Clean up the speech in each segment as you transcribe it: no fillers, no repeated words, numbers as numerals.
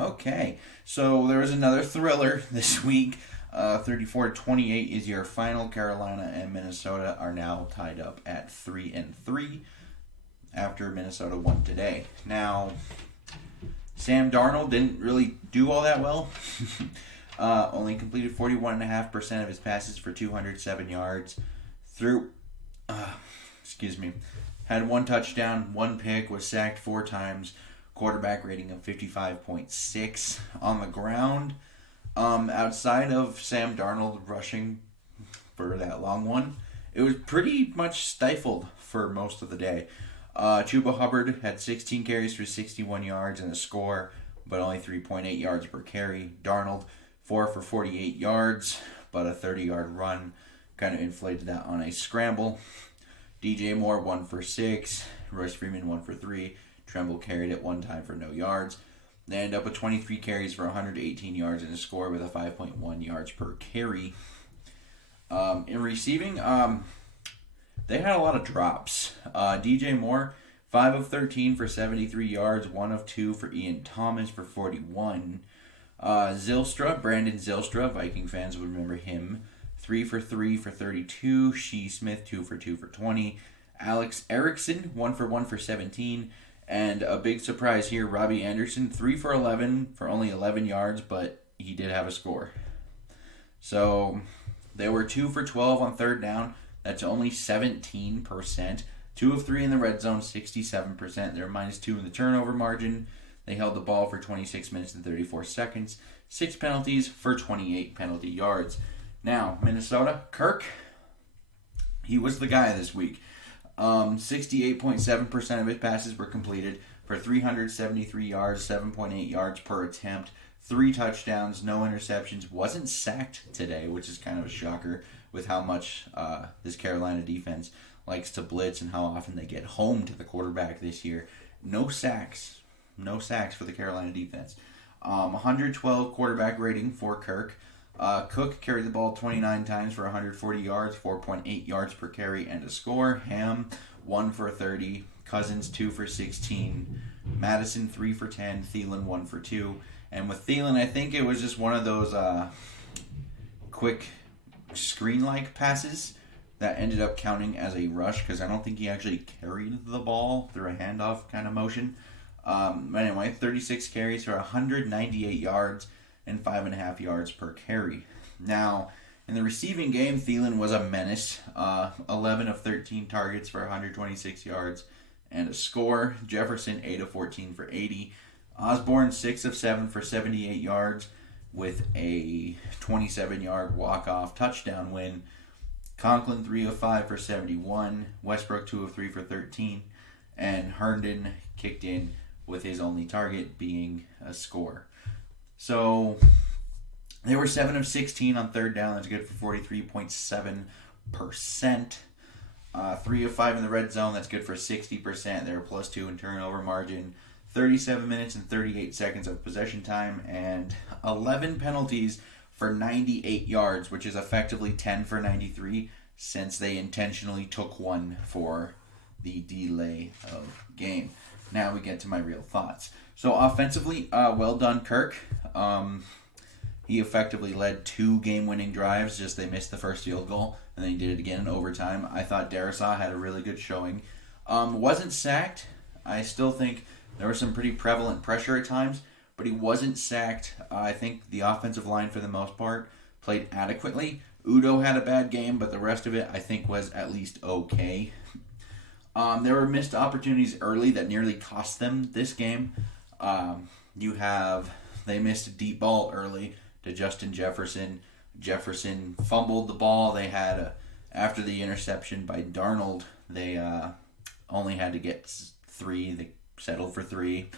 Okay, so there was another thriller this week. 34-28 is your final. Carolina and Minnesota are now tied up at 3-3 after Minnesota won today. Now, Sam Darnold didn't really do all that well. Only completed 41.5% of his passes for 207 yards. Had one touchdown, one pick, was sacked 4 times. Quarterback rating of 55.6 on the ground. Outside of Sam Darnold rushing for that long one, it was pretty much stifled for most of the day. Chuba Hubbard had 16 carries for 61 yards and a score, but only 3.8 yards per carry. Darnold, 4 for 48 yards, but a 30-yard run kind of inflated that on a scramble. DJ Moore, 1 for 6. Royce Freeman, 1 for 3. Tremble carried it 1 time for no yards. They end up with 23 carries for 118 yards and a score with a 5.1 yards per carry. In receiving, they had a lot of drops. DJ Moore, 5 of 13 for 73 yards, 1 of 2 for Ian Thomas for 41. Brandon Zylstra, Viking fans would remember him, 3 for 3 for 32. Shea Smith, 2 for 2 for 20. Alex Erickson, 1 for 1 for 17. And a big surprise here, Robbie Anderson, 3 for 11 for only 11 yards, but he did have a score. So they were 2 for 12 on third down. That's only 17%. 2 of 3 in the red zone, 67%. They're -2 in the turnover margin. They held the ball for 26 minutes and 34 seconds. 6 penalties for 28 penalty yards. Now, Minnesota, Kirk, he was the guy this week. 68.7% of his passes were completed for 373 yards, 7.8 yards per attempt, 3 touchdowns, no interceptions. Wasn't sacked today, which is kind of a shocker with how much this Carolina defense likes to blitz and how often they get home to the quarterback this year. No sacks. No sacks for the Carolina defense. 112 quarterback rating for Kirk. Cook carried the ball 29 times for 140 yards, 4.8 yards per carry, and a score. Ham, 1 for 30. Cousins, 2 for 16. Madison, 3 for 10. Thielen, 1 for 2. And with Thielen, I think it was just one of those quick screen-like passes that ended up counting as a rush because I don't think he actually carried the ball through a handoff kind of motion. Anyway, 36 carries for 198 yards and 5.5 yards per carry. Now, in the receiving game, Thielen was a menace. 11 of 13 targets for 126 yards and a score. Jefferson, 8 of 14 for 80. Osborne, 6 of 7 for 78 yards with a 27-yard walk-off touchdown win. Conklin, 3 of 5 for 71. Westbrook, 2 of 3 for 13. And Herndon kicked in with his only target being a score. So they were 7 of 16 on third down. That's good for 43.7%. 3 of 5 in the red zone. That's good for 60%. They were +2 in turnover margin. 37 minutes and 38 seconds of possession time. And 11 penalties for 98 yards, which is effectively 10 for 93 since they intentionally took one for the delay of game. Now we get to my real thoughts. So offensively, well done, Kirk. He effectively led 2 game-winning drives. Just they missed the first field goal, and then he did it again in overtime. I thought Darisaw had a really good showing. Wasn't sacked. I still think there was some pretty prevalent pressure at times, but he wasn't sacked. I think the offensive line, for the most part, played adequately. Udo had a bad game, but the rest of it, I think, was at least okay. There were missed opportunities early that nearly cost them this game. They missed a deep ball early to Justin Jefferson. Jefferson fumbled the ball. They had, after the interception by Darnold, they only had to get 3. They settled for 3.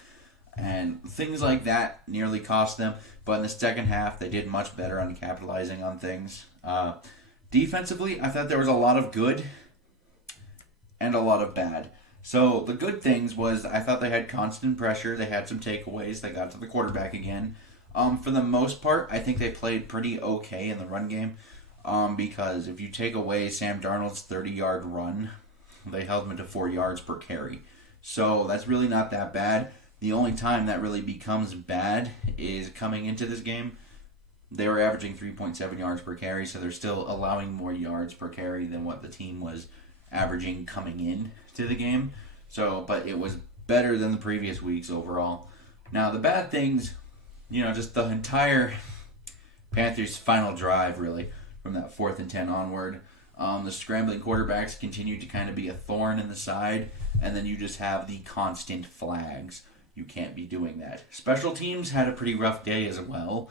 And things like that nearly cost them. But in the second half, they did much better on capitalizing on things. Defensively, I thought there was a lot of good and a lot of bad. So the good things was I thought they had constant pressure. They had some takeaways. They got to the quarterback again. For the most part, I think they played pretty okay in the run game. Because if you take away Sam Darnold's 30-yard run, they held him to 4 yards per carry. So that's really not that bad. The only time that really becomes bad is coming into this game. They were averaging 3.7 yards per carry, so they're still allowing more yards per carry than what the team was averaging coming in to the game. So, but it was better than the previous weeks overall. Now, the bad things, just the entire Panthers' final drive, really, from that 4th and 10 onward. The scrambling quarterbacks continue to kind of be a thorn in the side, and then you just have the constant flags. You can't be doing that. Special teams had a pretty rough day as well.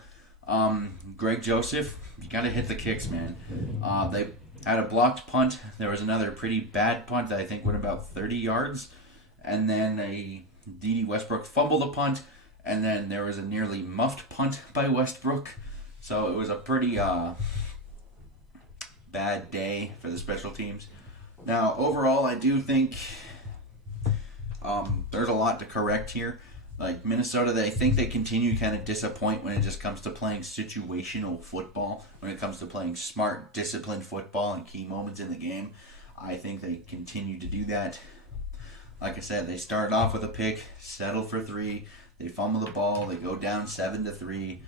Greg Joseph, you got to hit the kicks, man. They had a blocked punt. There was another pretty bad punt that I think went about 30 yards. And then a D.D. Westbrook fumbled a punt. And then there was a nearly muffed punt by Westbrook. So it was a pretty bad day for the special teams. Now, overall, I do think there's a lot to correct here. Like Minnesota, I think they continue to kind of disappoint when it just comes to playing situational football. When it comes to playing smart, disciplined football in key moments in the game, I think they continue to do that. Like I said, they started off with a pick, settled for 3. They fumble the ball. They go down 7-3.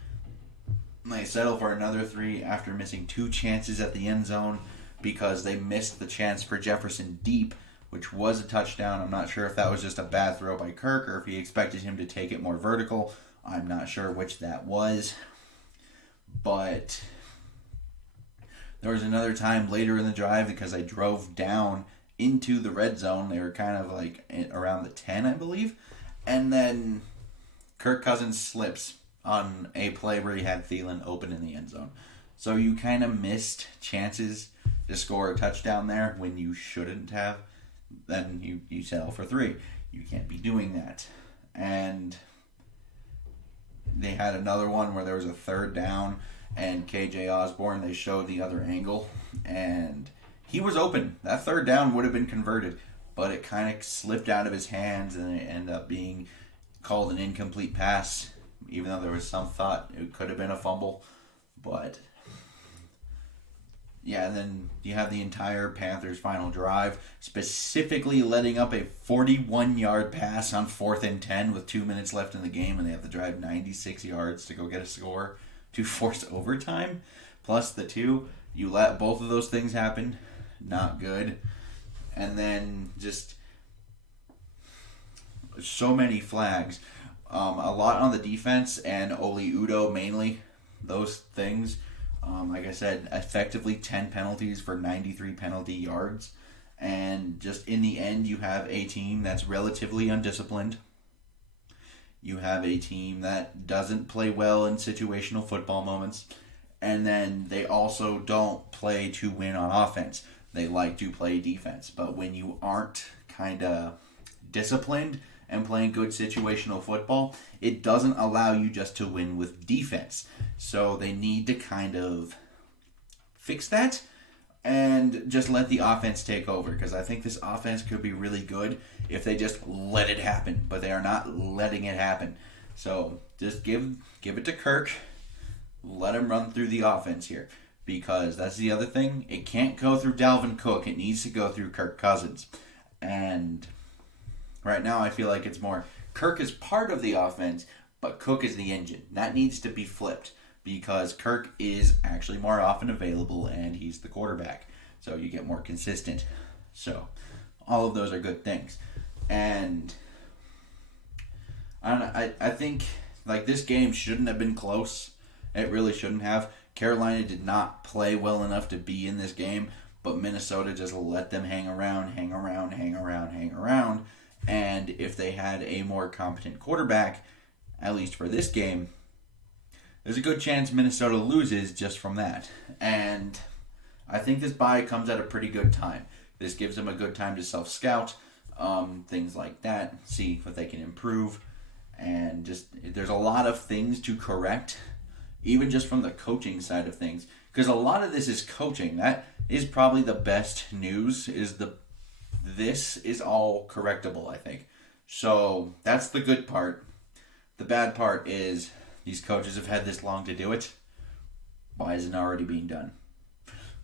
They settle for another 3 after missing 2 chances at the end zone because they missed the chance for Jefferson deep, which was a touchdown. I'm not sure if that was just a bad throw by Kirk or if he expected him to take it more vertical. I'm not sure which that was. But there was another time later in the drive because I drove down into the red zone. They were kind of like around the 10, I believe. And then Kirk Cousins slips on a play where he had Thielen open in the end zone. So you kind of missed chances to score a touchdown there when you shouldn't have. Then you settle for 3. You can't be doing that. And they had another one where there was a 3rd down and KJ Osborne, they showed the other angle and he was open. That 3rd down would have been converted, but it kind of slipped out of his hands and it ended up being called an incomplete pass, even though there was some thought it could have been a fumble. But yeah, and then you have the entire Panthers' final drive, specifically letting up a 41-yard pass on 4th and 10 with 2 minutes left in the game, and they have to drive 96 yards to go get a score to force overtime. Plus the 2, you let both of those things happen. Not good. And then just so many flags. A lot on the defense, and Oli Udo mainly. Those things. Like I said, effectively 10 penalties for 93 penalty yards. And just in the end, you have a team that's relatively undisciplined. You have a team that doesn't play well in situational football moments. And then they also don't play to win on offense. They like to play defense. But when you aren't kind of disciplined and playing good situational football, it doesn't allow you just to win with defense. So they need to kind of fix that and just let the offense take over, because I think this offense could be really good if they just let it happen, but they are not letting it happen. So just give it to Kirk. Let him run through the offense here, because that's the other thing. It can't go through Dalvin Cook. It needs to go through Kirk Cousins. And right now I feel like it's more Kirk is part of the offense, but Cook is the engine. That needs to be flipped, because Kirk is actually more often available and he's the quarterback. So you get more consistent. So all of those are good things. And I think like this game shouldn't have been close. It really shouldn't have. Carolina did not play well enough to be in this game, but Minnesota just let them hang around. And if they had a more competent quarterback, at least for this game, there's a good chance Minnesota loses just from that. And I think this bye comes at a pretty good time. This gives them a good time to self-scout, things like that, see what they can improve. And just there's a lot of things to correct, even just from the coaching side of things. Because a lot of this is coaching. That is probably the best news, is this is all correctable, I think. So that's the good part. The bad part is these coaches have had this long to do it. Why isn't it already being done?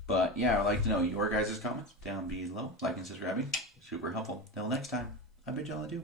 But yeah, I'd like to know your guys' comments down below. Like and subscribing. Super helpful. Till next time, I bid y'all adieu.